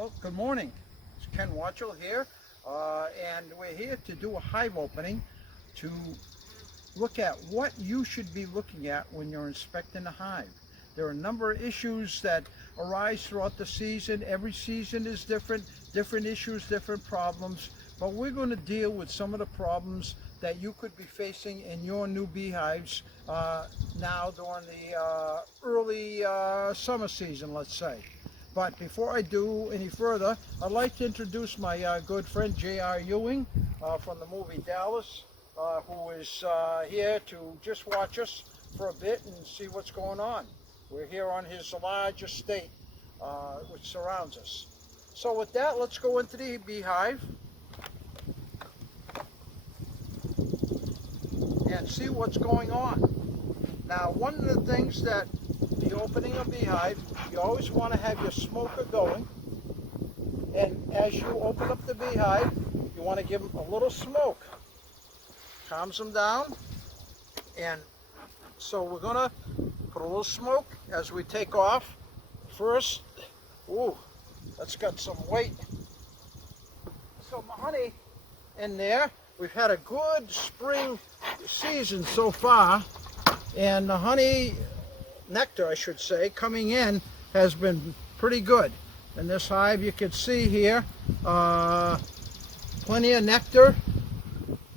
Well, good morning. It's Ken Watchell here, and we're here to do a hive opening to look at what you should be looking at when you're inspecting a hive. There are a number of issues that arise throughout the season. Every season is different issues, different problems, but we're going to deal with some of the problems that you could be facing in your new beehives now during the early summer season, let's say. But before I do any further, I'd like to introduce my good friend J.R. Ewing from the movie Dallas, who is here to just watch us for a bit and see what's going on. We're here on his large estate, which surrounds us. So with that, let's go into the beehive and see what's going on. Now, one of the things that the opening of beehive, you always want to have your smoker going, and as you open up the beehive, you want to give them a little smoke. Calms them down, and so we're going to put a little smoke as we take off. First, ooh, that's got some weight. Some honey in there. We've had a good spring season so far, and the honey nectar, I should say, coming in has been pretty good. In this hive, you can see here plenty of nectar,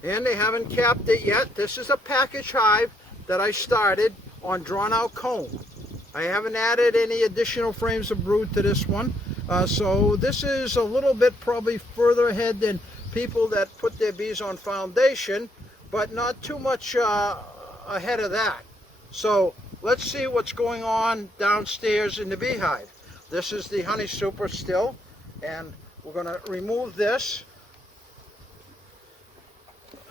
and they haven't capped it yet. This is a package hive that I started on drawn out comb. I haven't added any additional frames of brood to this one, so this is a little bit probably further ahead than people that put their bees on foundation, but not too much ahead of that. So let's see what's going on downstairs in the beehive. This is the honey super still, and we're going to remove this.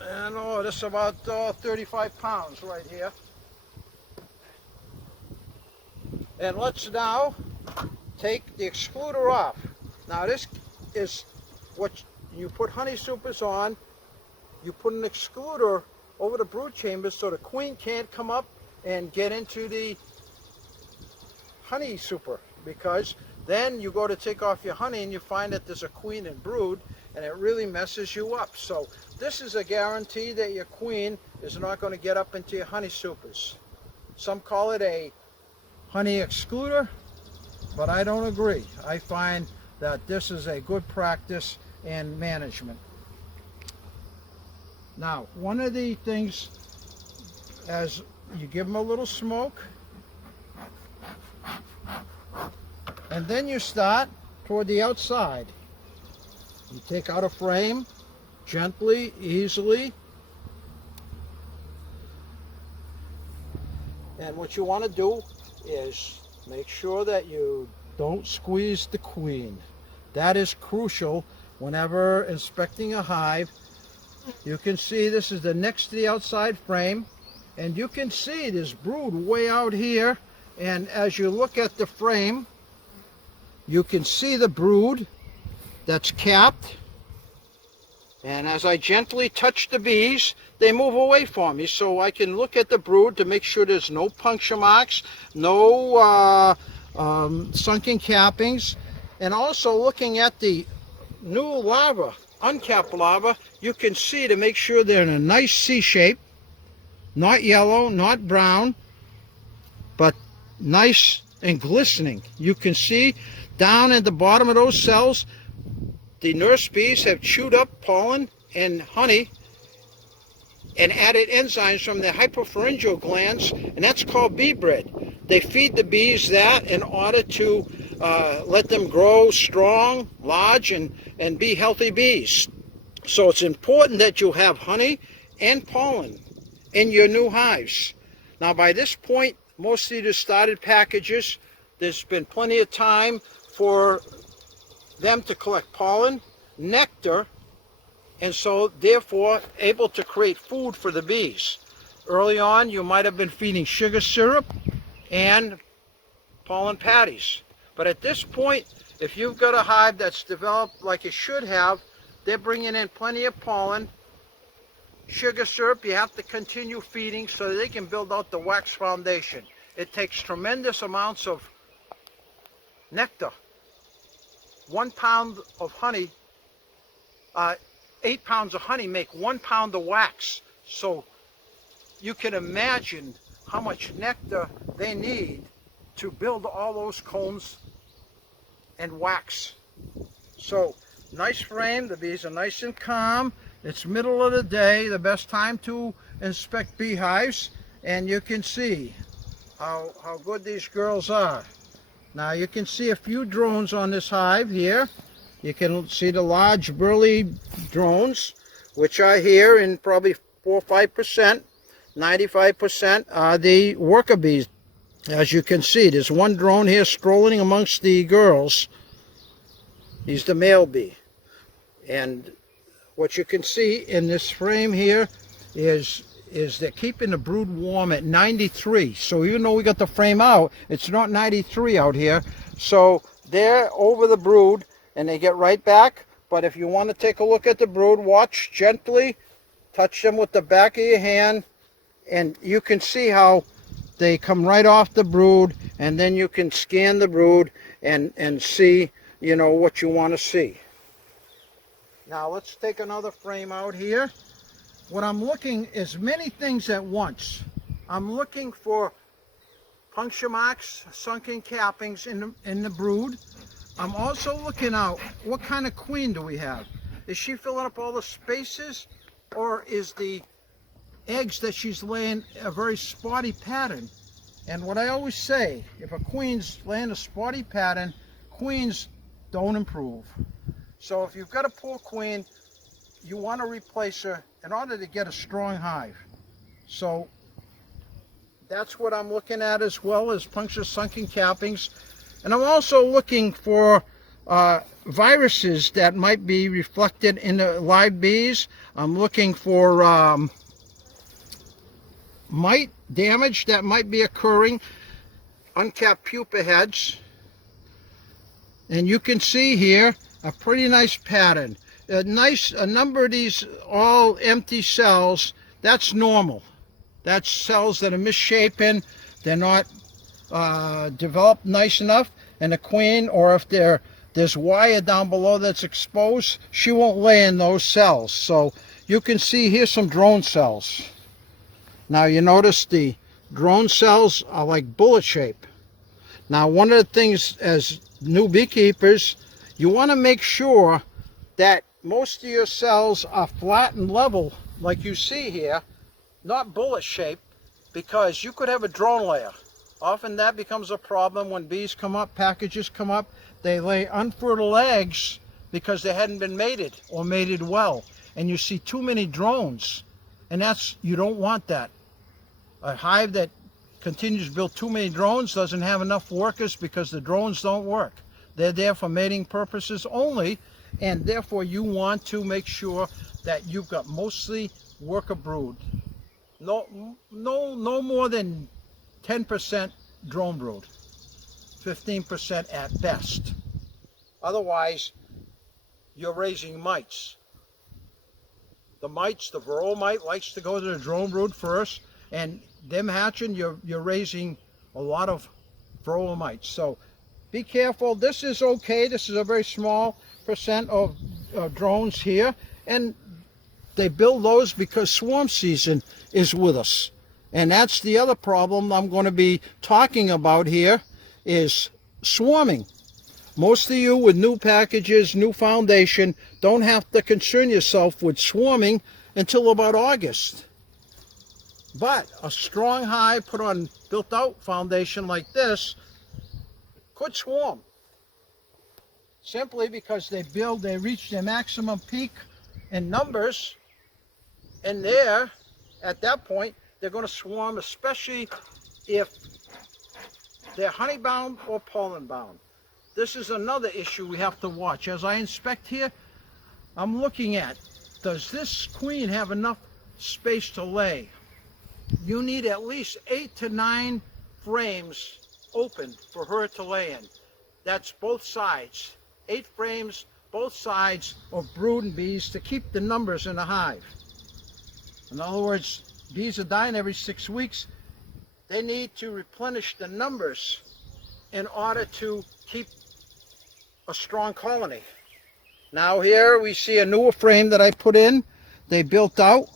And oh, this is about 35 pounds right here. And let's now take the excluder off. Now this is what you put honey supers on. You put an excluder over the brood chambers so the queen can't come up and get into the honey super, because then you go to take off your honey and you find that there's a queen in brood, and it really messes you up. So this is a guarantee that your queen is not going to get up into your honey supers. Some call it a honey excluder, but I don't agree. I find that this is a good practice and management. Now, one of the things, as you give them a little smoke, and then you start toward the outside. You take out a frame gently, easily, and what you want to do is make sure that you don't squeeze the queen. That is crucial whenever inspecting a hive. You can see this is the next to the outside frame, and you can see this brood way out here, and as you look at the frame, you can see the brood that's capped, and as I gently touch the bees, they move away from me, so I can look at the brood to make sure there's no puncture marks, no sunken cappings. And also looking at the new larva, uncapped larva, you can see to make sure they're in a nice C shape, not yellow, not brown, but nice and glistening. You can see down at the bottom of those cells, the nurse bees have chewed up pollen and honey and added enzymes from their hypopharyngeal glands, and that's called bee bread. They feed the bees that in order to let them grow strong, large, and be healthy bees. So it's important that you have honey and pollen in your new hives. Now by this point, most of the started packages, there's been plenty of time for them to collect pollen, nectar, and so therefore able to create food for the bees. Early on, you might have been feeding sugar syrup and pollen patties. But at this point, if you've got a hive that's developed like it should have, they're bringing in plenty of pollen, sugar syrup. You have to continue feeding so that they can build out the wax foundation. It takes tremendous amounts of nectar 1 pound of honey, 8 pounds of honey make 1 pound of wax. So you can imagine how much nectar they need to build all those combs and wax. So nice frame, the bees are nice and calm. It's middle of the day, the best time to inspect beehives, and you can see how good these girls are. Now you can see a few drones on this hive here. You can see the large burly drones, which are here in probably 4 or 5%. 95% are the worker bees. As you can see, there's one drone here strolling amongst the girls. He's the male bee. And what you can see in this frame here is they're keeping the brood warm at 93. So even though we got the frame out, it's not 93 out here. So they're over the brood and they get right back. But if you want to take a look at the brood, watch gently, touch them with the back of your hand, and you can see how they come right off the brood, and then you can scan the brood and see, you know, what you want to see. Now let's take another frame out here. What I'm looking is many things at once. I'm looking for puncture marks, sunken cappings in the brood. I'm also looking out, what kind of queen do we have? Is she filling up all the spaces, or is the eggs that she's laying a very spotty pattern? And what I always say, if a queen's laying a spotty pattern, queens don't improve. So if you've got a poor queen, you want to replace her in order to get a strong hive. So that's what I'm looking at, as well as puncture sunken cappings. And I'm also looking for viruses that might be reflected in the live bees. I'm looking for mite damage that might be occurring, uncapped pupa heads. And you can see here a pretty nice pattern. A number of these all empty cells, that's normal. That's cells that are misshapen, they're not developed nice enough, and the queen, or if there's wire down below that's exposed, she won't lay in those cells. So you can see here's some drone cells. Now you notice the drone cells are like bullet shape. Now one of the things as new beekeepers, you want to make sure that most of your cells are flat and level like you see here, not bullet shaped, because you could have a drone layer. Often that becomes a problem when bees come up, packages come up, they lay unfertile eggs because they hadn't been mated or mated well, and you see too many drones, and you don't want that. A hive that continues to build too many drones doesn't have enough workers, because the drones don't work. They're there for mating purposes only, and therefore you want to make sure that you've got mostly worker brood. No more than 10% drone brood, 15% at best. Otherwise, you're raising mites. The mites, the varroa mite likes to go to the drone brood first, and them hatching, you're raising a lot of varroa mites. So be careful. This is okay. This is a very small percent of drones here, and they build those because swarm season is with us. And that's the other problem I'm going to be talking about here, is swarming. Most of you with new packages, new foundation, don't have to concern yourself with swarming until about August. But a strong hive put on built out foundation like this could swarm. Simply because they reach their maximum peak in numbers, and at that point, they're going to swarm, especially if they're honey bound or pollen bound. This is another issue we have to watch. As I inspect here, I'm looking at, does this queen have enough space to lay? You need at least 8 to 9 frames open for her to lay in. That's both sides. 8 frames, both sides of brood and bees, to keep the numbers in the hive. In other words, bees are dying every 6 weeks. They need to replenish the numbers in order to keep a strong colony. Now here we see a newer frame that I put in. They built out,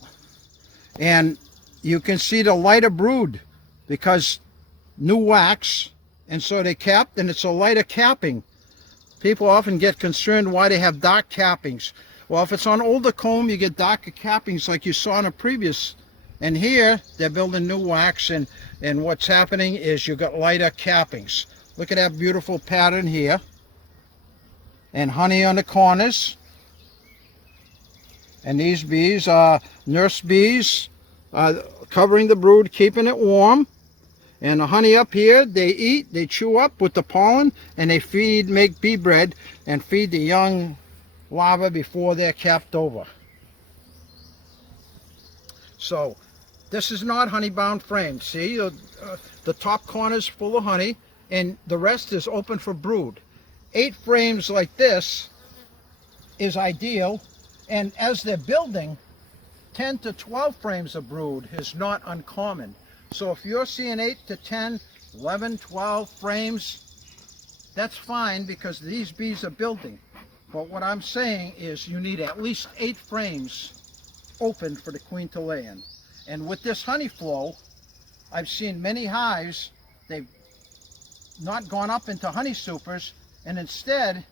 and you can see the lighter brood because new wax, and so they capped, and it's a lighter capping. People often get concerned why they have dark cappings. Well, if it's on older comb, you get darker cappings like you saw in a previous. And here, they're building new wax, and what's happening is you got lighter cappings. Look at that beautiful pattern here. And honey on the corners. And these bees are nurse bees, covering the brood, keeping it warm. And the honey up here, they eat, they chew up with the pollen, and they feed, make bee bread, and feed the young larvae before they're capped over. So, this is not honey-bound frame. See, the top corner is full of honey, and the rest is open for brood. 8 frames like this is ideal, and as they're building, 10 to 12 frames of brood is not uncommon. So if you're seeing 8 to 10, 11, 12 frames, that's fine because these bees are building. But what I'm saying is you need at least 8 frames open for the queen to lay in. And with this honey flow, I've seen many hives, they've not gone up into honey supers, and instead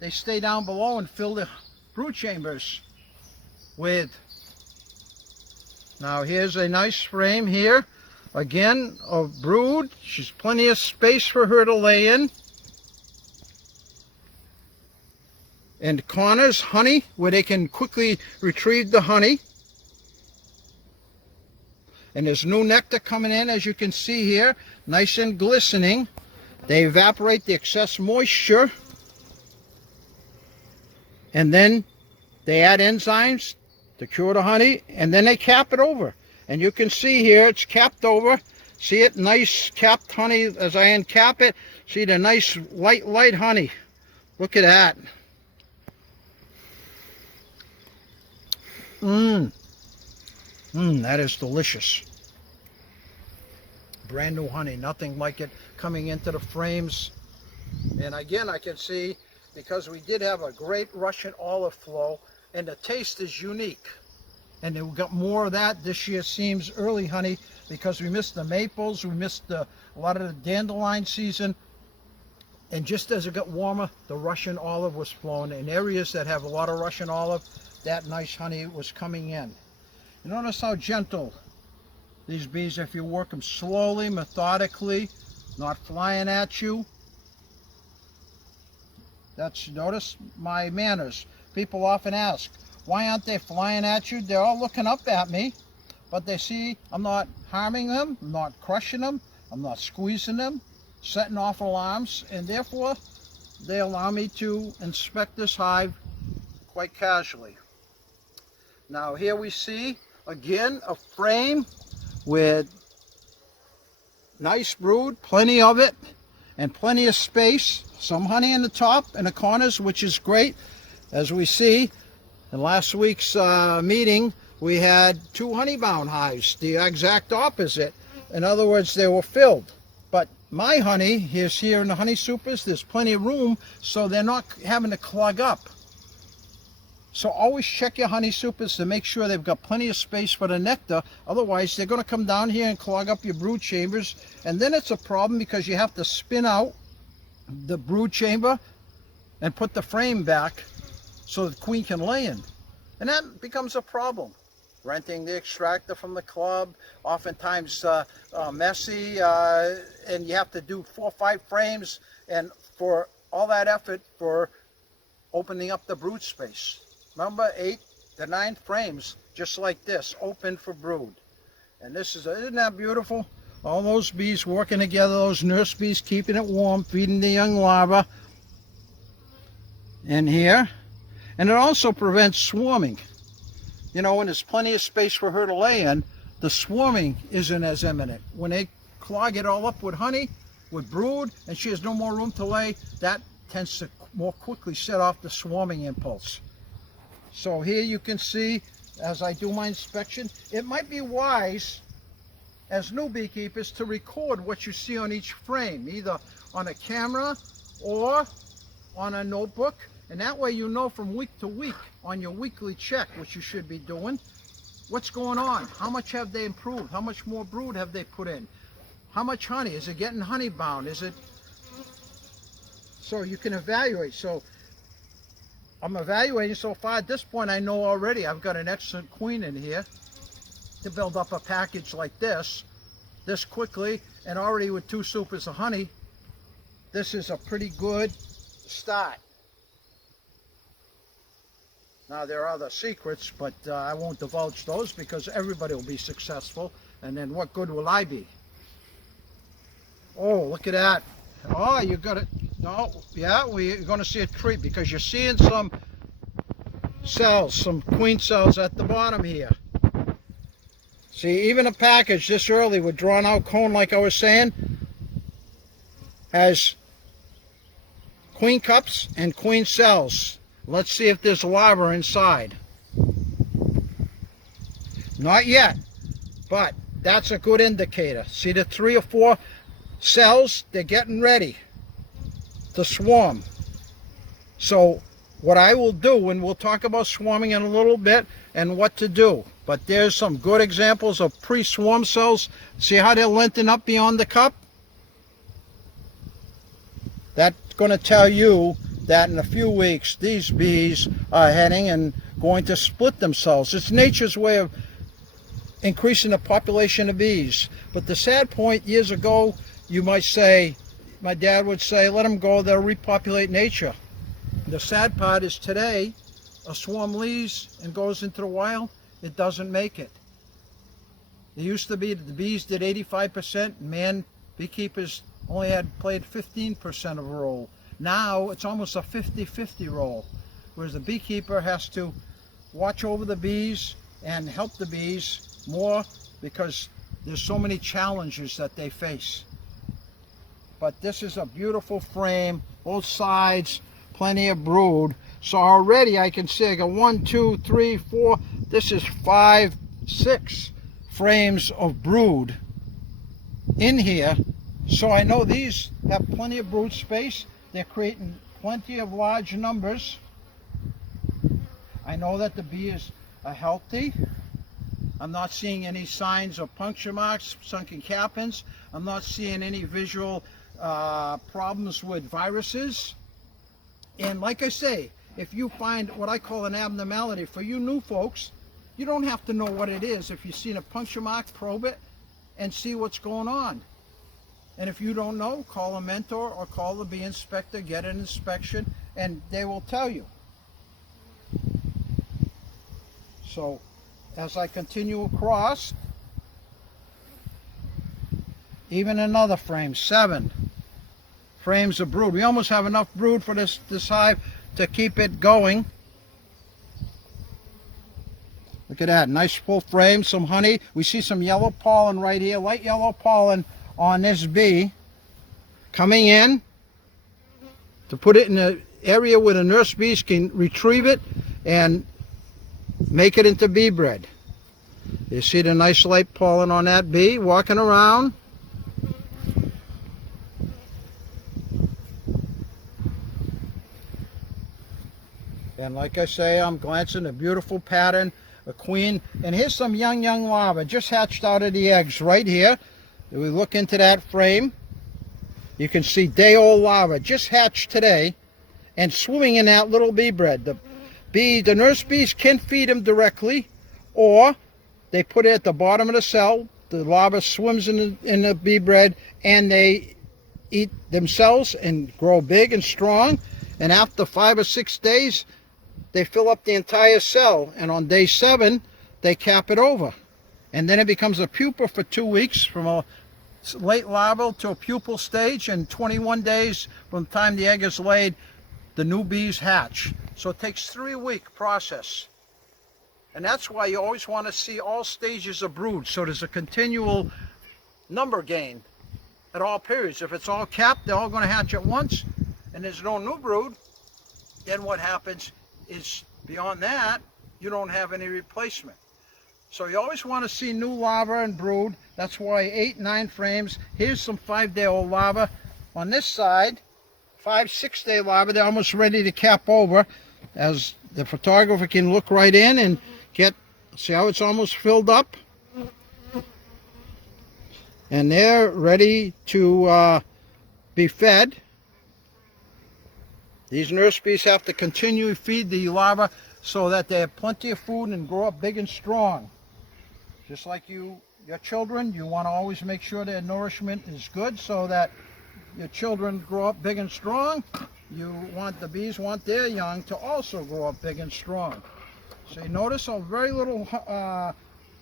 they stay down below and fill the brood chambers with. Now here's a nice frame here, again of brood. She's plenty of space for her to lay in. And corners, honey, where they can quickly retrieve the honey. And there's new nectar coming in, as you can see here, nice and glistening. They evaporate the excess moisture, and then they add enzymes to cure the honey, and then they cap it over. And you can see here it's capped over. See it, nice capped honey as I uncap it. See the nice light honey. Look at that. That is delicious. Brand new honey, nothing like it coming into the frames. And again, I can see, because we did have a great Russian olive flow, and the taste is unique. And we got more of that this year, seems, early honey, because we missed the maples, we missed a lot of the dandelion season. And just as it got warmer, the Russian olive was flowing. In areas that have a lot of Russian olive, that nice honey was coming in. You notice how gentle these bees, if you work them slowly, methodically, not flying at you. Notice my manners. People often ask, why aren't they flying at you? They're all looking up at me, but they see I'm not harming them, I'm not crushing them, I'm not squeezing them, setting off alarms, and therefore they allow me to inspect this hive quite casually. Now here we see again a frame with nice brood, plenty of it, and plenty of space. Some honey in the top and the corners, which is great. As we see in last week's meeting, we had 2 honey-bound hives, the exact opposite. In other words, they were filled. But my honey is here in the honey supers. There's plenty of room, so they're not having to clog up. So always check your honey supers to make sure they've got plenty of space for the nectar. Otherwise, they're going to come down here and clog up your brood chambers. And then it's a problem because you have to spin out the brood chamber and put the frame back so the queen can lay in. And that becomes a problem. Renting the extractor from the club, oftentimes messy, and you have to do 4 or 5 frames, and for all that effort for opening up the brood space. Remember, 8 to 9 frames, just like this, open for brood. And this is, isn't that beautiful? All those bees working together, those nurse bees keeping it warm, feeding the young larvae in here. And it also prevents swarming. You know, when there's plenty of space for her to lay in, the swarming isn't as imminent. When they clog it all up with honey, with brood, and she has no more room to lay, that tends to more quickly set off the swarming impulse. So here you can see, as I do my inspection, it might be wise as new beekeepers to record what you see on each frame, either on a camera or on a notebook, and that way you know from week to week on your weekly check, which you should be doing, what's going on. How much have they improved? How much more brood have they put in? How much honey? Is it getting honey bound? Is it? So you can evaluate. So I'm evaluating so far. At this point, I know already I've got an excellent queen in here to build up a package like this quickly, and already with 2 supers of honey, this is a pretty good start. Now there are other secrets, but I won't divulge those because everybody will be successful, and then what good will I be? Oh, look at that. Oh, you got it. No, yeah, we're going to see a treat because you're seeing some cells, some queen cells at the bottom here. See, even a package this early with drawn out cone, like I was saying, has queen cups and queen cells. Let's see if there's larva inside. Not yet, but that's a good indicator. See the 3 or 4 cells? They're getting ready to swarm. So what I will do, and we'll talk about swarming in a little bit and what to do, but there's some good examples of pre-swarm cells. See how they're linting up beyond the cup? That's going to tell you that in a few weeks these bees are heading and going to split themselves. It's nature's way of increasing the population of bees. But the sad point, years ago, you might say, my dad would say, let them go, they'll repopulate nature. The sad part is today, a swarm leaves and goes into the wild, it doesn't make it. It used to be that the bees did 85%, man beekeepers only played 15% of a role. Now it's almost a 50-50 role, whereas the beekeeper has to watch over the bees and help the bees more because there's so many challenges that they face. But this is a beautiful frame, both sides, plenty of brood. So already I can see I got 1, 2, 3, 4, this is 5, 6 frames of brood in here. So I know these have plenty of brood space. They're creating plenty of large numbers. I know that the bees are healthy. I'm not seeing any signs of puncture marks, sunken capons. I'm not seeing any visual problems with viruses. And like I say, if you find what I call an abnormality, for you new folks, you don't have to know what it is. If you've seen a puncture mark, probe it and see what's going on. And if you don't know, call a mentor or call the bee inspector, get an inspection, and they will tell you. So as I continue across, even another frame, 7 frames of brood. We almost have enough brood for this hive to keep it going. Look at that, nice full frame, some honey. We see some yellow pollen right here, light yellow pollen on this bee coming in to put it in an area where the nurse bees can retrieve it and make it into bee bread. You see the nice light pollen on that bee walking around. And like I say, I'm glancing a beautiful pattern, a queen. And here's some young larvae just hatched out of the eggs right here. If we look into that frame, you can see day-old larvae just hatched today and swimming in that little bee bread. The nurse bees can feed them directly, or they put it at the bottom of the cell. The larva swims in the bee bread and they eat themselves and grow big and strong. And after 5 or 6 days, they fill up the entire cell. And on day 7, they cap it over. And then it becomes a pupa for 2 weeks, from a late larval to a pupal stage, and 21 days from the time the egg is laid, the new bees hatch. So it takes 3-week process. And that's why you always want to see all stages of brood, so there's a continual number gain at all periods. If it's all capped, they're all going to hatch at once, and there's no new brood, then what happens is, beyond that, you don't have any replacement. So you always want to see new larvae and brood. That's why 8, 9 frames. Here's some 5-day-old larvae on this side, 5, 6 day larvae. They're almost ready to cap over, as the photographer can look right in and see how it's almost filled up? And they're ready to be fed. These nurse bees have to continually feed the larvae so that they have plenty of food and grow up big and strong. Just like your children, you want to always make sure their nourishment is good so that your children grow up big and strong. The bees want their young to also grow up big and strong. So you notice how very little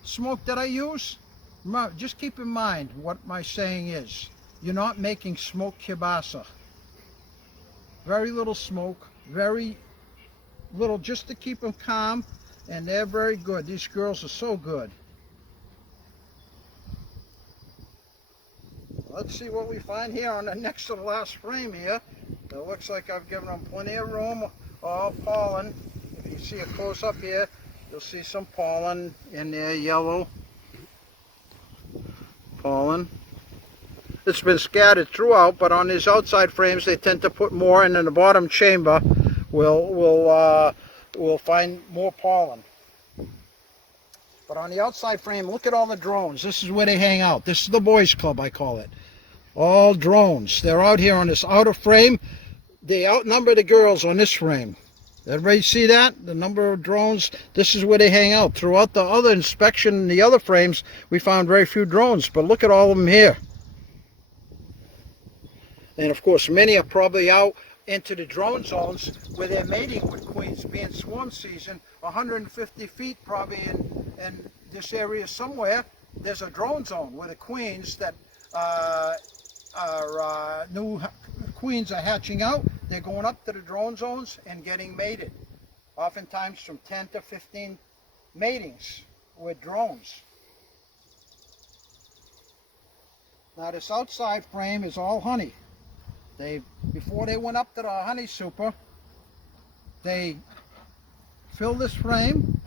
smoke that I use? Just keep in mind what my saying is. You're not making smoke kielbasa. Very little smoke, very little, just to keep them calm, and they're very good. These girls are so good. Let's see what we find here on the next to the last frame here. It looks like I've given them plenty of room, all pollen. If you see a close up here, you'll see some pollen in there, yellow pollen. It's been scattered throughout, but on these outside frames they tend to put more, and in the bottom chamber we'll find more pollen. But on the outside frame, look at all the drones. This is where they hang out. This is the boys club, I call it. All drones. They're out here on this outer frame. They outnumber the girls on this frame. Everybody see that? The number of drones. This is where they hang out. Throughout the other inspection in the other frames, we found very few drones, but look at all of them here. And of course, many are probably out into the drone zones where they're mating with queens. Being swarm season, 150 feet probably in this area somewhere, there's a drone zone where the queens that new queens are hatching out. They're going up to the drone zones and getting mated. Oftentimes from 10 to 15 matings with drones. Now this outside frame is all honey. Before they went up to the honey super, they filled this frame,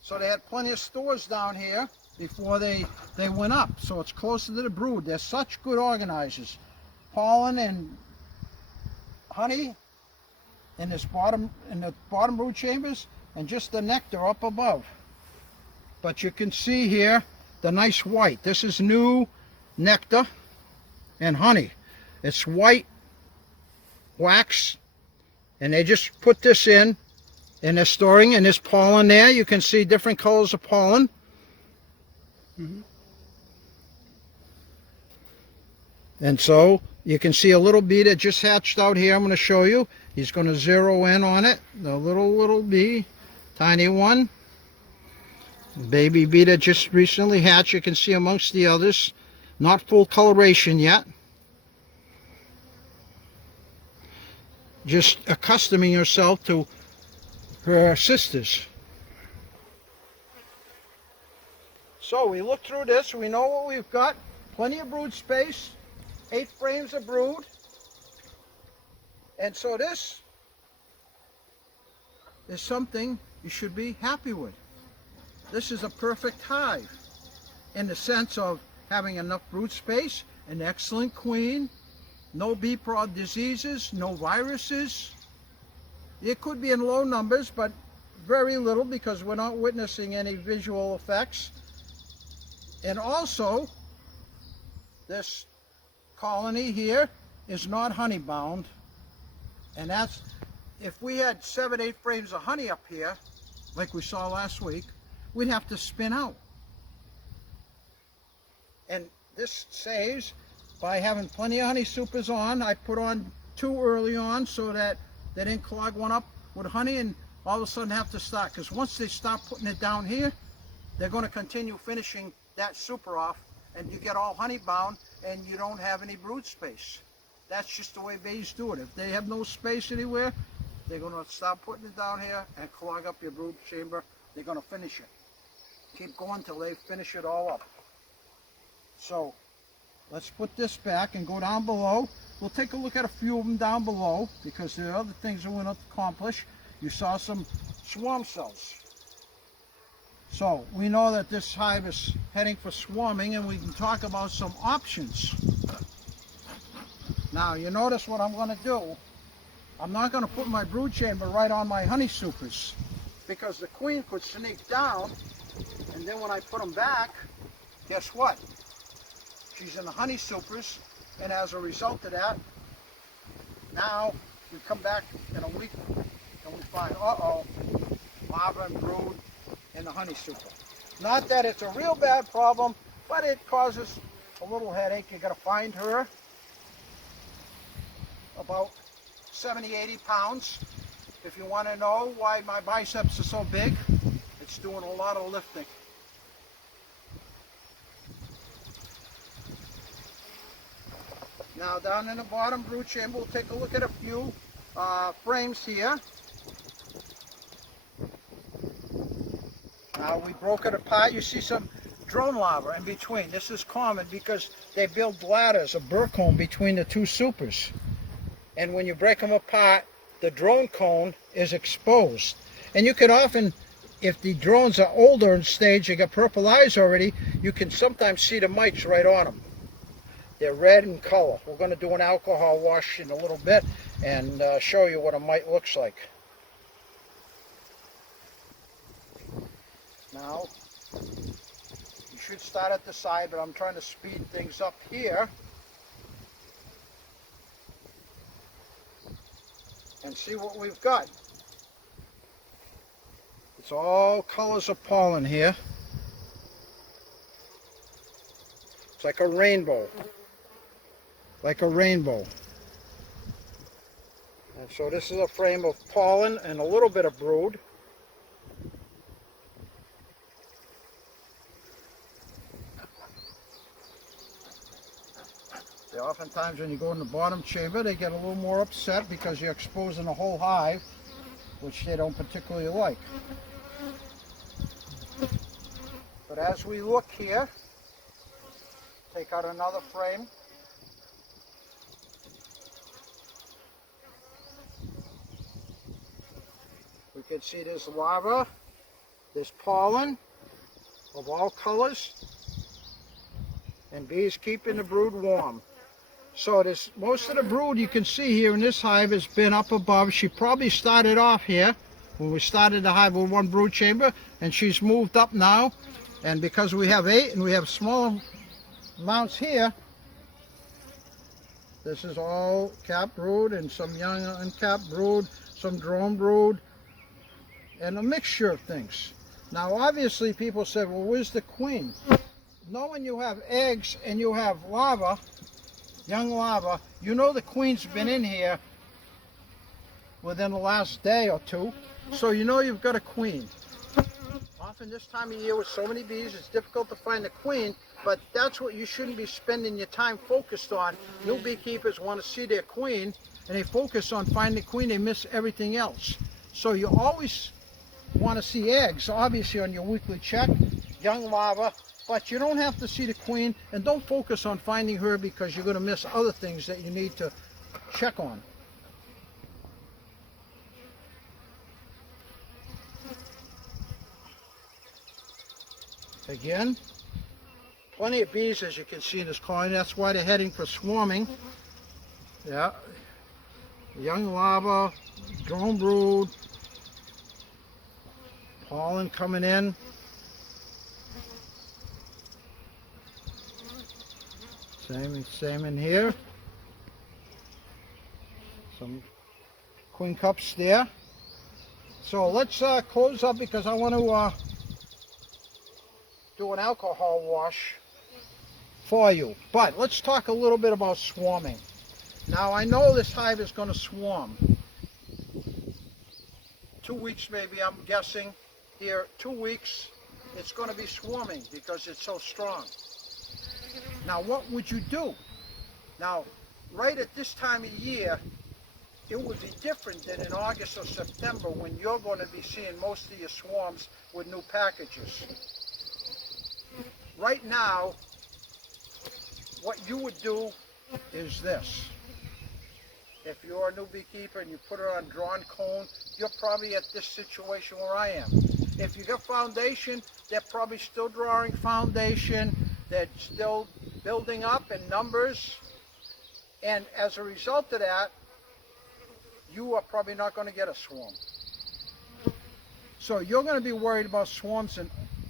so they had plenty of stores down here before they went up. So it's closer to the brood. They're such good organizers. Pollen and honey in the bottom brood chambers, and just the nectar up above. But you can see here the nice white. This is new nectar and honey. It's white wax, and they just put this in, and they're storing, and there's pollen there. You can see different colors of pollen. And so you can see a little bee that just hatched out here. I'm going to show you. He's going to zero in on it. The little bee, tiny one. Baby bee that just recently hatched. You can see amongst the others. Not full coloration yet. Just accustoming yourself to her sisters. So we look through this, we know what we've got. Plenty of brood space, 8 frames of brood. And so this is something you should be happy with. This is a perfect hive in the sense of having enough brood space, an excellent queen, no bee prod diseases, no viruses. It could be in low numbers, but very little because we're not witnessing any visual effects. And also, this colony here is not honey bound. And that's, if we had 7, 8 frames of honey up here, like we saw last week, we'd have to spin out. And this saves by having plenty of honey supers on. I put on 2 early on so that they didn't clog one up with honey and all of a sudden have to start. Because once they start putting it down here, they're going to continue finishing that super off, and you get all honey bound and you don't have any brood space. That's just the way bees do it. If they have no space anywhere, they're going to start putting it down here and clog up your brood chamber. They're going to finish it. Keep going till they finish it all up. So let's put this back and go down below. We'll take a look at a few of them down below because there are other things that we want to accomplish. You saw some swarm cells. So we know that this hive is heading for swarming, and we can talk about some options. Now you notice what I'm going to do I'm not going to put my brood chamber right on my honey supers because the queen could sneak down, and then when I put them back, guess what? She's in the honey supers, and as a result of that, now we come back in a week and we find, uh-oh, larva and brood in the honey super. Not that it's a real bad problem, but it causes a little headache. You got to find her about 70, 80 pounds. If you want to know why my biceps are so big, it's doing a lot of lifting. Now down in the bottom brood chamber, we'll take a look at a few frames here. Now we broke it apart. You see some drone larvae in between. This is common because they build ladders, a burr cone between the two supers. And when you break them apart, the drone cone is exposed. And you can often, if the drones are older in stage, they got purple eyes already, you can sometimes see the mites right on them. They're red in color. We're going to do an alcohol wash in a little bit and show you what a mite looks like. Now, you should start at the side, but I'm trying to speed things up here. And see what we've got. It's all colors of pollen here. It's like a rainbow. Like a rainbow. And so this is a frame of pollen and a little bit of brood. Oftentimes when you go in the bottom chamber, they get a little more upset because you're exposing the whole hive, which they don't particularly like. But as we look here, take out another frame. We can see there's larva, there's pollen of all colors, and bees keeping the brood warm. So this, most of the brood you can see here in this hive has been up above. She probably started off here when we started the hive with one brood chamber, and she's moved up now. And because we have 8 and we have smaller amounts here, this is all capped brood and some young uncapped brood, some drone brood, and a mixture of things. Now obviously people said, well, where's the queen? Knowing you have eggs and you have larvae, young larvae, you know the queen's been in here within the last day or two, so you know you've got a queen. Often this time of year with so many bees, it's difficult to find the queen, but that's what you shouldn't be spending your time focused on. New beekeepers want to see their queen, and they focus on finding the queen, they miss everything else. So you always want to see eggs, obviously on your weekly check, young larvae, but you don't have to see the queen, and don't focus on finding her because you're going to miss other things that you need to check on. Again, plenty of bees as you can see in this colony. That's why they're heading for swarming. Yeah, young larva, drone brood, pollen coming in. Same in here. Some queen cups there. So let's close up because I want to do an alcohol wash for you. But let's talk a little bit about swarming. Now I know this hive is going to swarm. 2 weeks maybe, I'm guessing here. 2 weeks it's going to be swarming because it's so strong. Now what would you do? Now right at this time of year, it would be different than in August or September when you're going to be seeing most of your swarms with new packages. Right now, what you would do is this. If you're a new beekeeper and you put her on drawn cone, you're probably at this situation where I am. If you got foundation, they're probably still drawing foundation. They're still building up in numbers. And as a result of that, you are probably not going to get a swarm. So you're going to be worried about swarms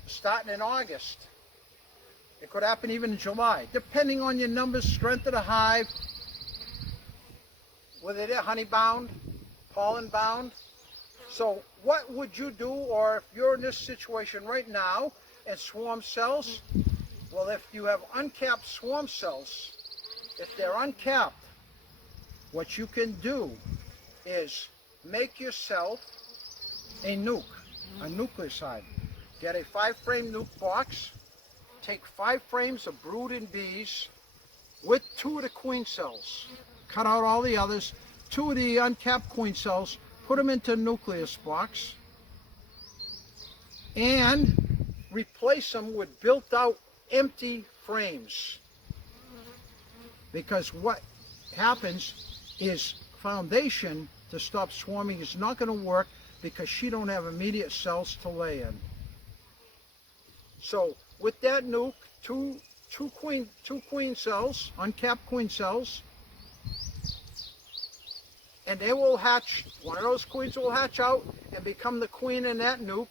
starting in August. It could happen even in July, depending on your numbers, strength of the hive, whether they're honey bound, pollen bound. So what would you do, or if you're in this situation right now and swarm cells? Well, if you have uncapped swarm cells, if they're uncapped, what you can do is make yourself a nuke, a nucleus hive. Get a 5-frame nuke box, take 5 frames of brood bees with 2 of the queen cells. Cut out all the others, 2 of the uncapped queen cells, put them into a nucleus box, and replace them with built out empty frames. Because what happens is foundation to stop swarming is not going to work because she don't have immediate cells to lay in. So with that nuke, two queen cells, uncapped queen cells, and they will hatch, one of those queens will hatch out and become the queen in that nuke.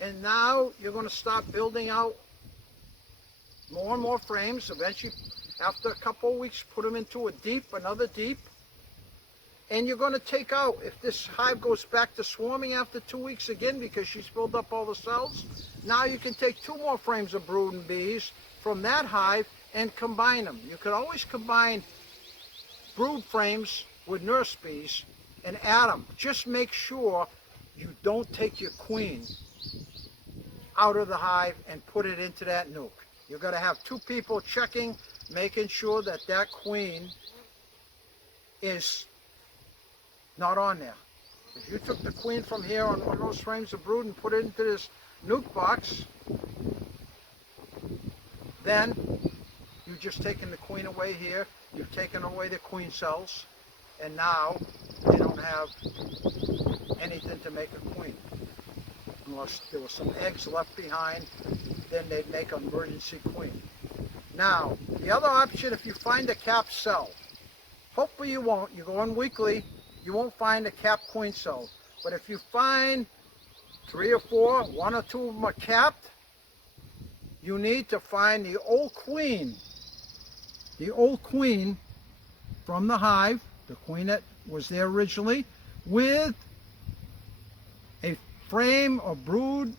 And now you're going to start building out more and more frames. Eventually, after a couple of weeks, put them into another deep. And you're going to take out, if this hive goes back to swarming after 2 weeks again because she's filled up all the cells, now you can take 2 more frames of brood bees from that hive and combine them. You can always combine brood frames with nurse bees and add them. Just make sure you don't take your queen out of the hive and put it into that nuke. You're going to have 2 people checking, making sure that that queen is not on there. If you took the queen from here on one of those frames of brood and put it into this nuke box, then you've just taken the queen away here, you've taken away the queen cells, and now they don't have anything to make a queen. Unless there were some eggs left behind, then they'd make an emergency queen. Now, the other option, if you find a capped cell, hopefully you won't, you go on weekly, you won't find a capped queen cell. But if you find 3 or 4, 1 or 2 of them are capped, you need to find the old queen from the hive, the queen that was there originally, with a frame of brood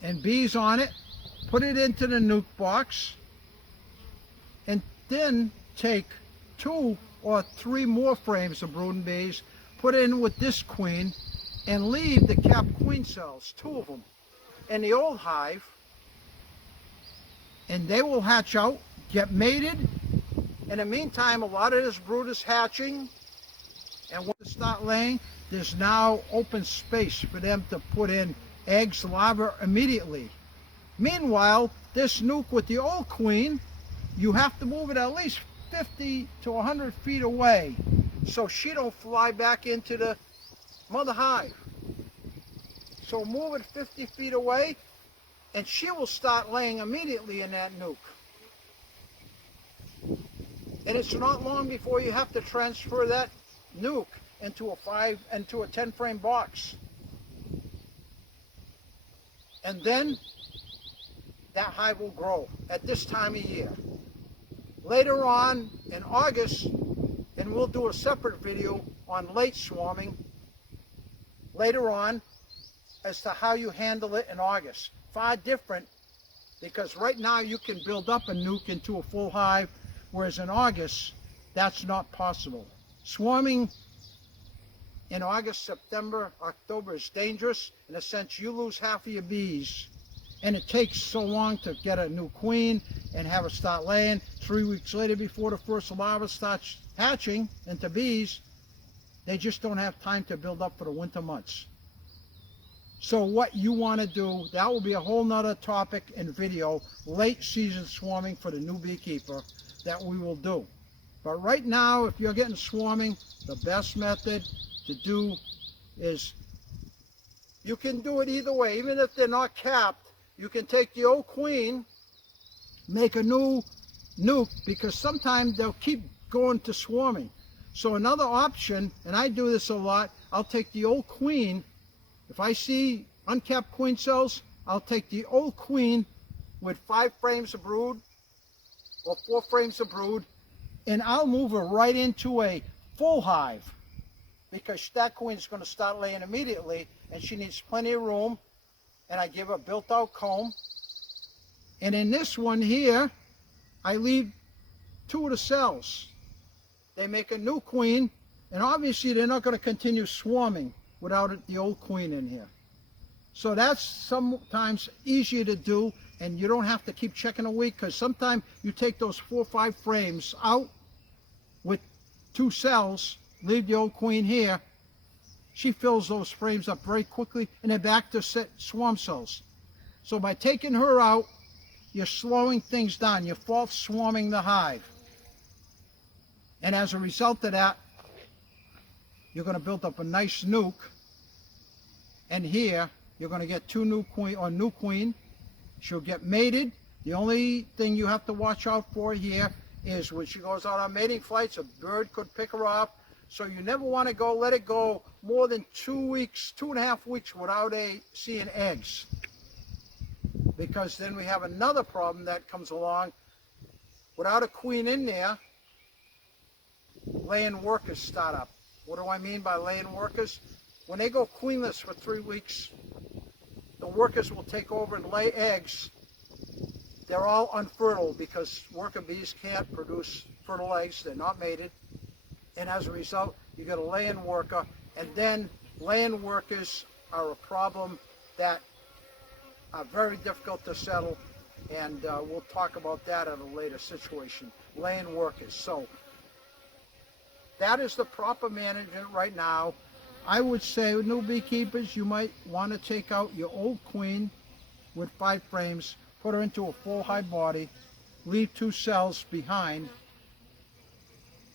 and bees on it, put it into the nuke box, and then take 2 or 3 more frames of brood and bees, put in with this queen, and leave the capped queen cells, 2 of them, in the old hive, and they will hatch out, get mated. In the meantime, a lot of this brood is hatching, and when they start laying, there's now open space for them to put in eggs, larvae immediately. Meanwhile, this nuke with the old queen, you have to move it at least 50 to 100 feet away so she don't fly back into the mother hive. So move it 50 feet away and she will start laying immediately in that nuke. And it's not long before you have to transfer that nuke into a 10 frame box. And then that hive will grow at this time of year. Later on in August, and we'll do a separate video on late swarming later on as to how you handle it in August. Far different, because right now you can build up a nuke into a full hive, whereas in August, that's not possible. Swarming in August, September, October is dangerous. In a sense, you lose half of your bees. And it takes so long to get a new queen and have her start laying. 3 weeks later, before the first larva starts hatching into bees, they just don't have time to build up for the winter months. So what you want to do, that will be a whole nother topic and video, late season swarming for the new beekeeper, that we will do. But right now, if you're getting swarming, the best method to do is, you can do it either way. Even if they're not capped, you can take the old queen, make a new nuke, because sometimes they'll keep going to swarming. So another option, and I do this a lot, I'll take the old queen. If I see uncapped queen cells, I'll take the old queen with 5 frames of brood or 4 frames of brood, and I'll move her right into a full hive, because that queen's going to start laying immediately, and she needs plenty of room, and I give her a built-out comb. And in this one here, I leave 2 of the cells. They make a new queen, and obviously they're not going to continue swarming without the old queen in here. So that's sometimes easier to do, and you don't have to keep checking a week, because sometimes you take those 4 or 5 frames out with 2 cells, leave the old queen here, she fills those frames up very quickly, and they're back to set swarm cells. So by taking her out, you're slowing things down. You're false swarming the hive. And as a result of that, you're going to build up a nice nuke. And here, you're going to get 2 new queen. She'll get mated. The only thing you have to watch out for here is when she goes out on mating flights, a bird could pick her up. So you never want to let it go more than 2 weeks, 2.5 weeks without seeing eggs. Because then we have another problem that comes along. Without a queen in there, laying workers start up. What do I mean by laying workers? When they go queenless for 3 weeks, the workers will take over and lay eggs. They're all unfertile because worker bees can't produce fertile eggs. They're not mated. And as a result, you get a laying worker. And then laying workers are a problem that are very difficult to settle. And we'll talk about that at a later situation. Laying workers. So that is the proper management right now. I would say with new beekeepers, you might want to take out your old queen with 5 frames, put her into a full hive body, leave 2 cells behind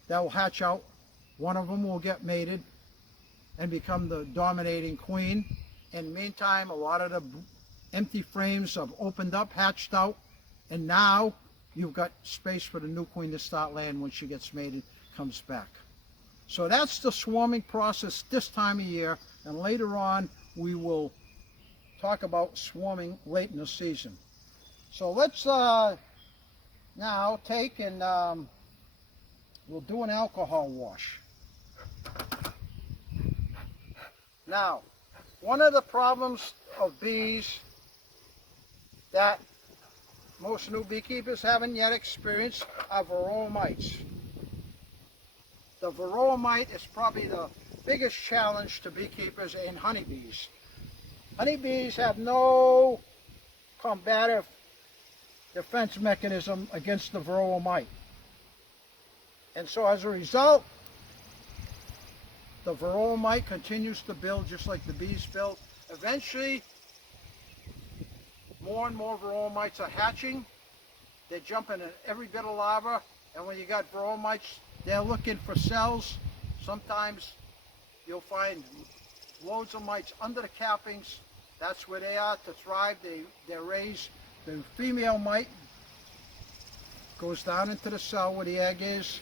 that will hatch out. One of them will get mated and become the dominating queen. In the meantime, a lot of the empty frames have opened up, hatched out, and now you've got space for the new queen to start laying when she gets mated, comes back. So that's the swarming process this time of year, and later on we will talk about swarming late in the season. So let's now take and we'll do an alcohol wash. Now, one of the problems of bees that most new beekeepers haven't yet experienced are varroa mites. The varroa mite is probably the biggest challenge to beekeepers and honeybees. Honeybees have no combative defense mechanism against the varroa mite. And so as a result, the varroa mite continues to build just like the bees build. Eventually, more and more varroa mites are hatching. They're jumping in every bit of larva, and when you got varroa mites, they're looking for cells. Sometimes you'll find loads of mites under the cappings. That's where they are to thrive. They're raised. The female mite goes down into the cell where the egg is,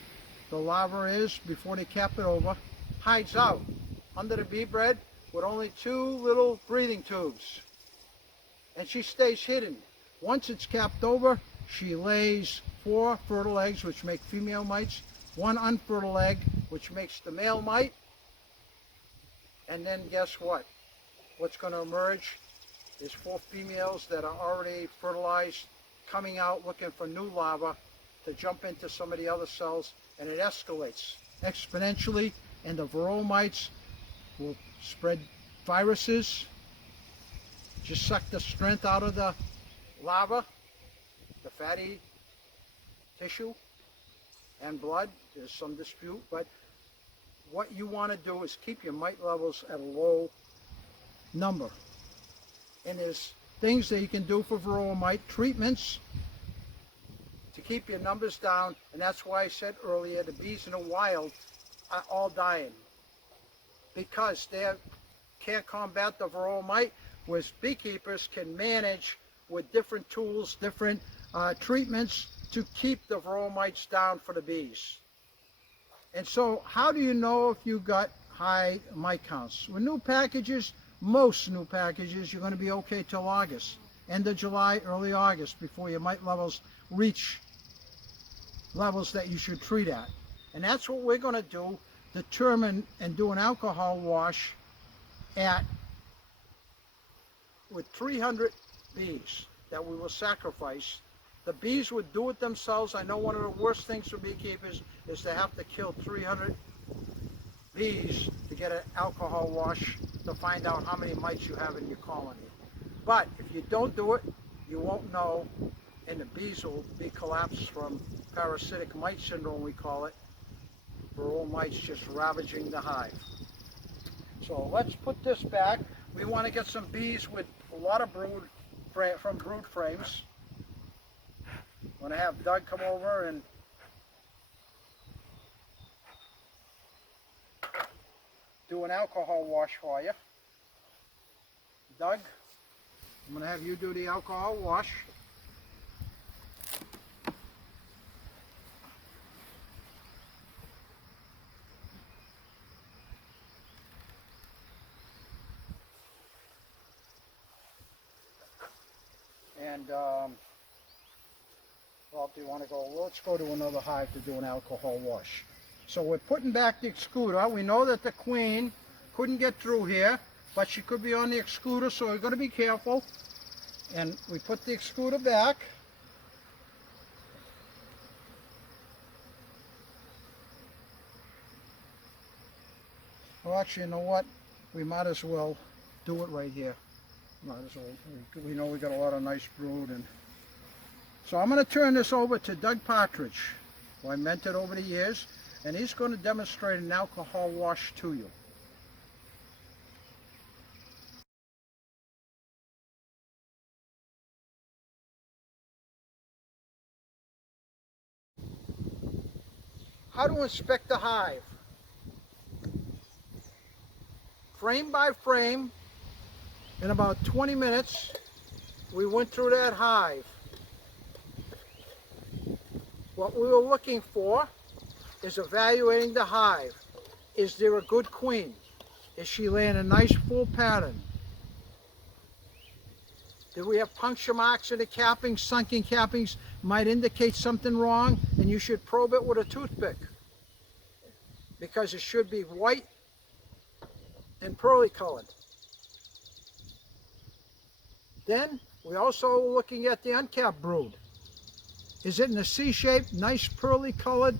the larva is, before they cap it over, hides out under the bee bread with only 2 little breathing tubes. And she stays hidden. Once it's capped over, she lays 4 fertile eggs, which make female mites, 1 unfertile egg, which makes the male mite. And then guess what? What's going to emerge is 4 females that are already fertilized, coming out looking for new larvae to jump into some of the other cells, and it escalates exponentially, and the varroa mites will spread viruses, just suck the strength out of the larva, the fatty tissue and blood. There's some dispute, but what you want to do is keep your mite levels at a low number. And there's things that you can do for varroa mite treatments to keep your numbers down, and that's why I said earlier the bees in the wild are all dying, because they can't combat the varroa mite, whereas beekeepers can manage with different tools, different treatments to keep the varroa mites down for the bees. And so how do you know if you got high mite counts? With new packages, most new packages, you're going to be okay till August. End of July, early August, before your mite levels reach levels that you should treat at. And that's what we're going to do, determine and do an alcohol wash at with 300 bees that we will sacrifice. The bees would do it themselves. I know one of the worst things for beekeepers is to have to kill 300 bees to get an alcohol wash to find out how many mites you have in your colony. But if you don't do it, you won't know, and the bees will be collapsed from parasitic mite syndrome, we call it, for old mites just ravaging the hive. So let's put this back. We want to get some bees with a lot of brood from brood frames. I'm going to have Doug come over and do an alcohol wash for you. Doug, I'm going to have you do the alcohol wash. And well, do you want to go? Let's go to another hive to do an alcohol wash. So we're putting back the excluder. We know that the queen couldn't get through here, but she could be on the excluder, so we're going to be careful. And we put the excluder back. Well, actually, you know what? We might as well do it right here. Might as well. We know we got a lot of nice brood, and so I'm going to turn this over to Doug Partridge, who I mentored over the years, and he's going to demonstrate an alcohol wash to you. How to inspect the hive. Frame by frame, in about 20 minutes, we went through that hive. What we were looking for is evaluating the hive. Is there a good queen? Is she laying a nice full pattern? Do we have puncture marks in the cappings? Sunken cappings might indicate something wrong, and you should probe it with a toothpick, because it should be white and pearly colored. Then we're also looking at the uncapped brood. Is it in a C shape, nice pearly colored?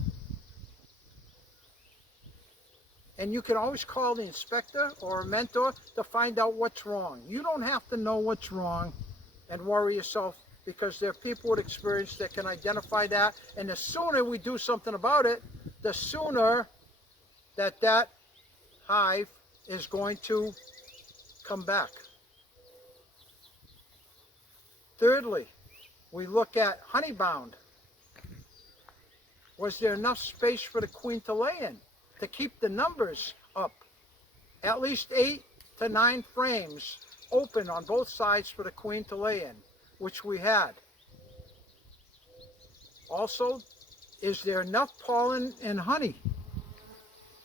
And you can always call the inspector or a mentor to find out what's wrong. You don't have to know what's wrong and worry yourself, because there are people with experience that can identify that. And the sooner we do something about it, the sooner that that hive is going to come back. Thirdly, we look at honey bound. Was there enough space for the queen to lay in to keep the numbers up? At least 8 to 9 frames open on both sides for the queen to lay in, which we had. Also, is there enough pollen and honey?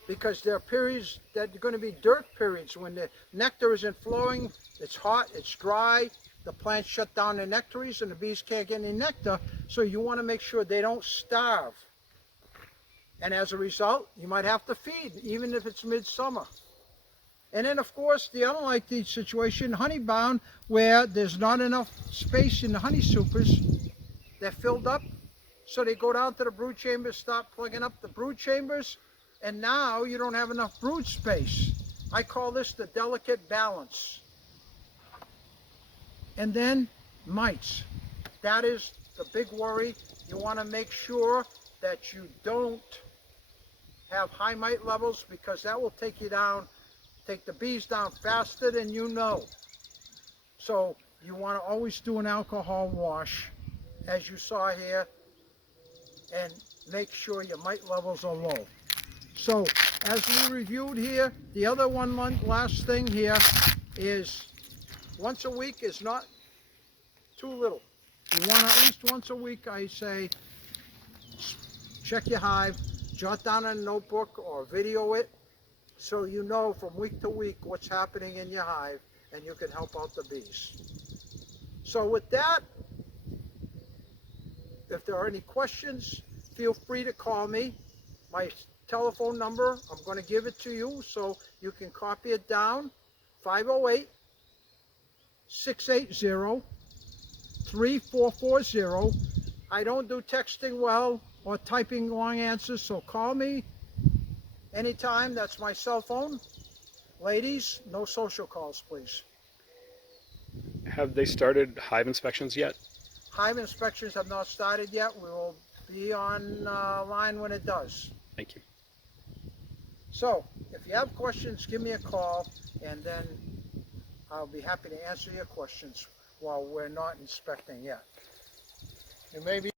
Because there are periods that are going to be dirt periods when the nectar isn't flowing, it's hot, it's dry, the plants shut down their nectaries and the bees can't get any nectar, so you want to make sure they don't starve. And as a result, you might have to feed, even if it's midsummer. And then, of course, the unlikely situation, honey bound, where there's not enough space in the honey supers, they're filled up, so they go down to the brood chambers, start plugging up the brood chambers, and now you don't have enough brood space. I call this the delicate balance. And then mites. That is the big worry. You want to make sure that you don't have high mite levels, because that will take you down, take the bees down faster than you know. So you want to always do an alcohol wash, as you saw here, and make sure your mite levels are low. So as we reviewed here, the other last thing here is once a week is not too little. You want at least once a week, I say, check your hive, jot down in a notebook or video it so you know from week to week what's happening in your hive and you can help out the bees. So with that, if there are any questions, feel free to call me. My telephone number, I'm going to give it to you so you can copy it down. 508-680-3440. I don't do texting well or typing long answers, so call me anytime. That's my cell phone. Ladies, no social calls, please. Have they started hive inspections yet? Hive inspections have not started yet. We will be on line when it does. Thank you. So, if you have questions, give me a call, and then I'll be happy to answer your questions while we're not inspecting yet. It may be